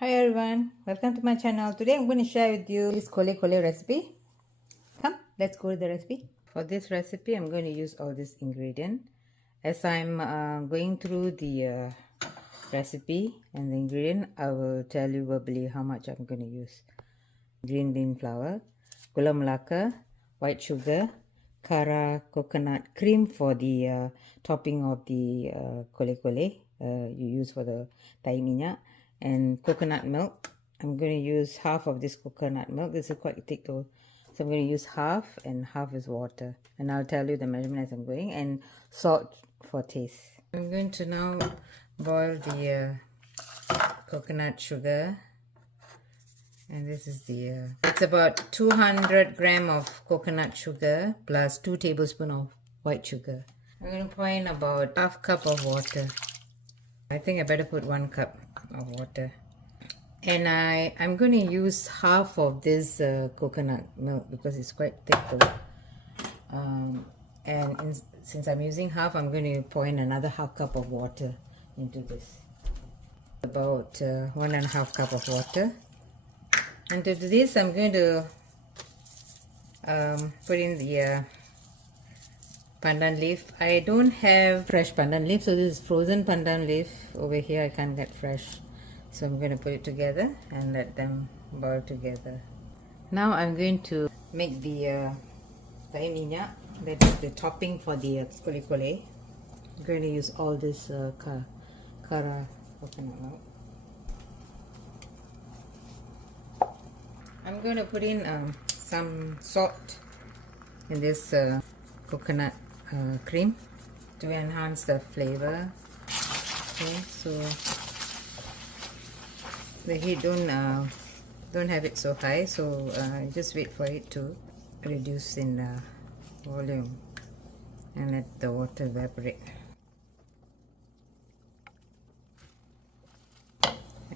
Hi everyone, welcome to my channel. Today I'm going to share with you this Koleh Koleh recipe. Come, let's go to the recipe. For this recipe, I'm going to use all this ingredient. As I'm going through the recipe and the ingredient, I will tell you verbally how much I'm going to use. Green bean flour, gula melaka, white sugar, kara coconut cream for the topping of the koleh koleh you use for the tahi minyak, and coconut milk. I'm going to use half of this coconut milk. This is quite thick though, so I'm going to use half, and half is water, and I'll tell you the measurement as I'm going, and salt for taste. I'm going to now boil the coconut sugar. And this is the, it's about 200 gram of coconut sugar plus 2 tablespoons of white sugar. I'm going to pour in about half cup of water. I think I better put 1 cup of water. And I'm going to use half of this coconut milk because it's quite thick though. Since I'm using half, I'm going to pour in another half cup of water into this. About 1.5 cup of water. And to do this, I'm going to put in the pandan leaf. I don't have fresh pandan leaf, so this is frozen pandan leaf. Over here I can't get fresh, so I'm going to put it together and let them boil together. Now I'm going to make the tahi minyak, that is the topping for the koleh koleh. I'm going to use all this kara coconut milk. I'm going to put in some salt in this coconut cream to enhance the flavor. Okay, so the heat don't have it so high, so just wait for it to reduce in volume and let the water evaporate.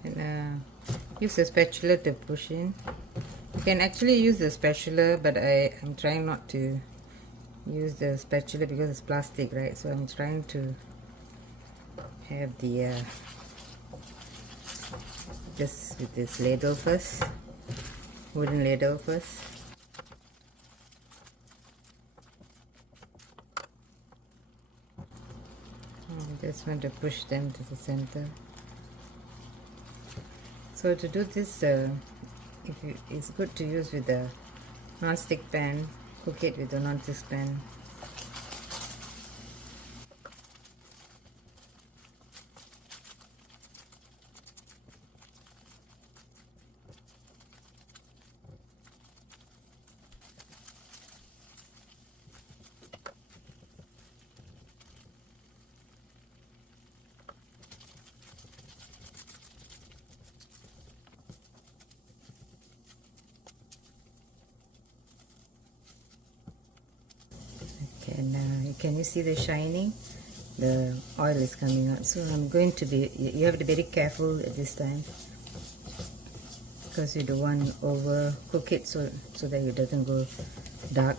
And use the spatula to push in. You can actually use the spatula, but I'm trying not to use the spatula because it's plastic, right? So I'm trying to have the just with this ladle first, wooden ladle first. I just want to push them to the center. So to do this, it's good to use with a non-stick pan. Cook it with a non-stick pan. And can you see the shining? The oil is coming out. So I'm going to be, you have to be very careful at this time because you don't want to overcook it so that it doesn't go dark.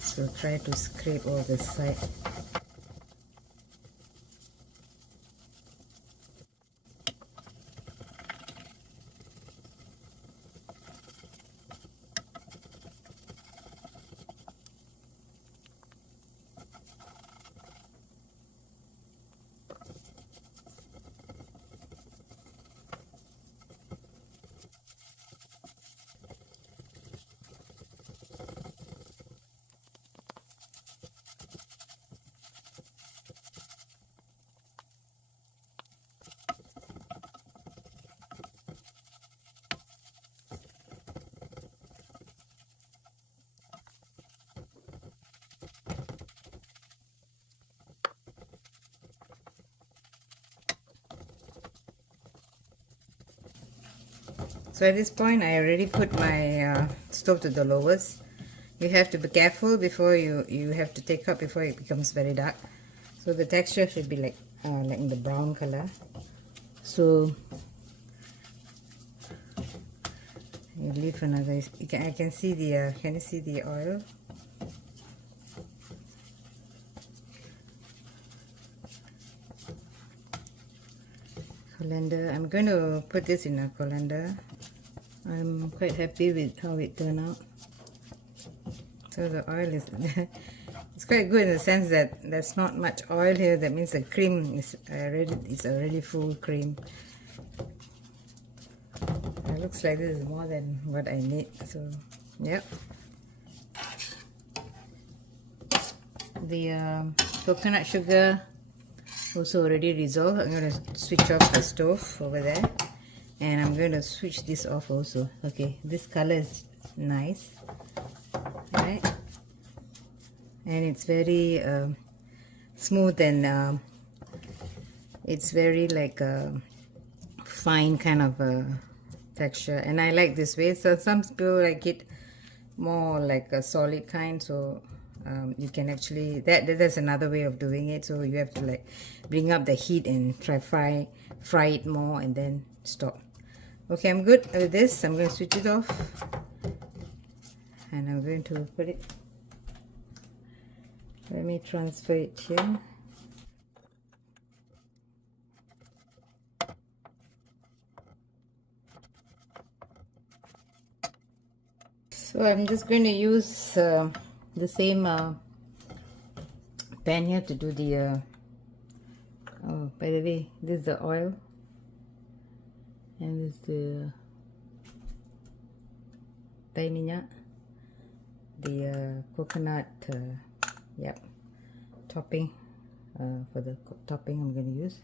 So try to scrape all the side. So at this point I already put my stove to the lowest. You have to be careful before you have to take up before it becomes very dark. So the texture should be like in the brown color. So you leave another. I can see the. Can you see the oil? colander. I'm going to put this in a colander. I'm quite happy with how it turned out. So the oil is it's quite good in the sense that there's not much oil here. That means the cream is already full cream. It looks like this is more than what I need. So yep. The coconut sugar also already dissolved. I'm going to switch off the stove over there, and I'm going to switch this off also. Okay, this color is nice, right? And it's very smooth, and it's very like a fine kind of texture, and I like this way. So some people like it more like a solid kind, so you can actually there's another way of doing it. So you have to like bring up the heat and fry it more and then stop. Okay, I'm good with this. I'm going to switch it off, and I'm going to put it, let me transfer it here. So I'm just going to use the same pan here to do the oh, by the way, this is the oil, and this is the tay minyak, the coconut yep, topping for the topping I'm going to use.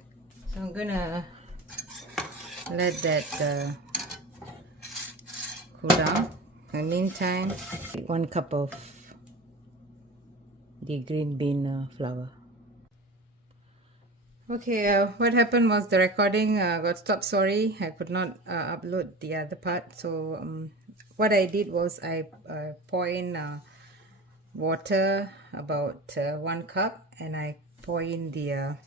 So I'm going to let that cool down. In the meantime, 1 cup of the green bean flour. Okay, what happened was the recording got stopped. Sorry, I could not upload the other part. So what I did was I pour in water, about 1 cup, and I pour in the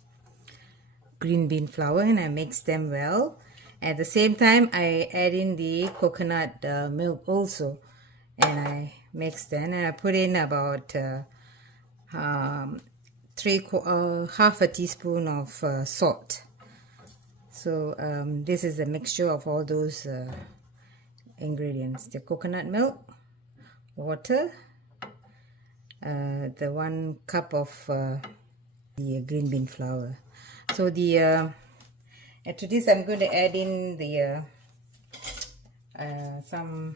green bean flour, and I mix them well. At the same time, I add in the coconut milk also, and I mix them, and I put in about half a teaspoon of salt. So this is a mixture of all those ingredients: the coconut milk, water, the 1 cup of the green bean flour. So the to this I'm going to add in the some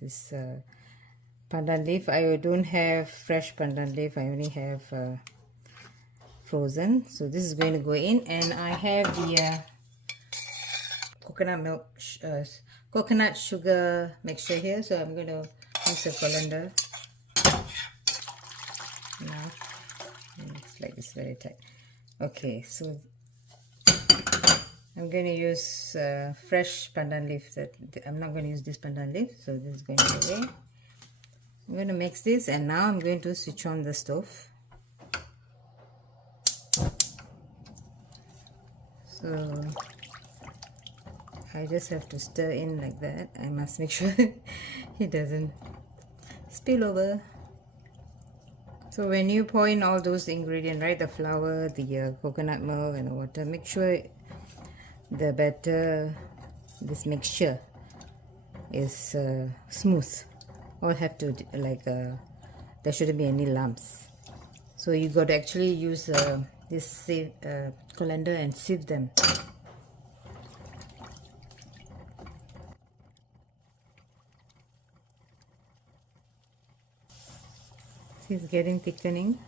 this pandan leaf. I don't have fresh pandan leaf, I only have frozen. So this is going to go in, and I have the coconut milk, coconut sugar mixture here. So I'm going to use a colander now. It's like it's very tight. Okay, so I'm going to use fresh pandan leaf. I'm not going to use this pandan leaf, so this is going to go away. I'm going to mix this, and now I'm going to switch on the stove. So I just have to stir in like that. I must make sure it doesn't spill over. So when you pour in all those ingredients, right, the flour, the coconut milk and the water, make sure the batter, this mixture is smooth. All have to like there shouldn't be any lumps. So you got to actually use this colander and sieve them. It's getting thickening.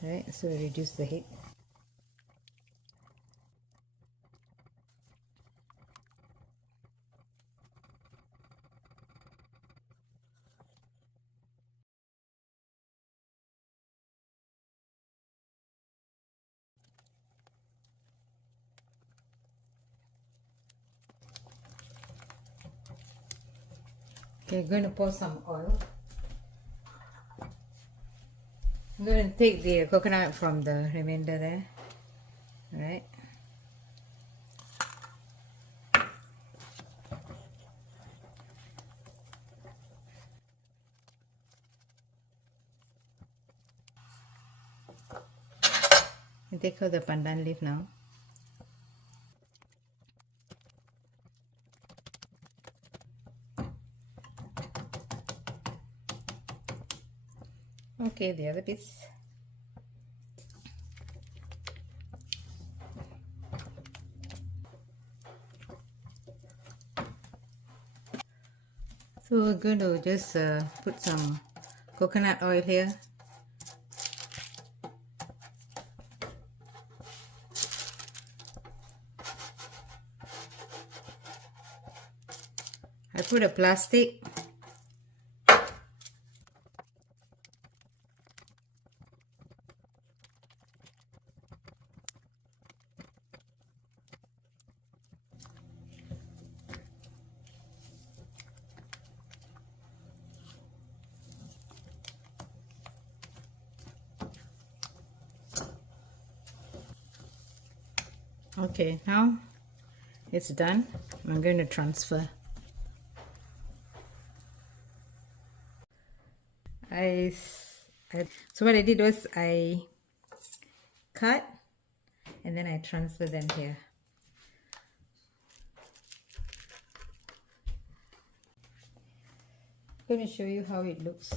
Right, so reduce the heat. Okay, I'm going to pour some oil. I'm going to take the coconut from the remainder there. Alright. I take out the pandan leaf now. Okay, the other piece. So we're going to just put some coconut oil here. I put a plastic. Okay, now it's done. I'm going to transfer. So what I did was I cut and then I transfer them here. I'm going to show you how it looks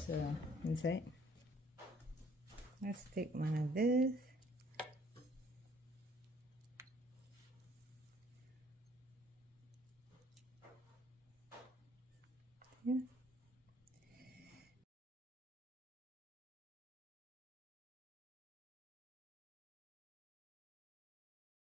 inside. Let's take one of this. Yeah.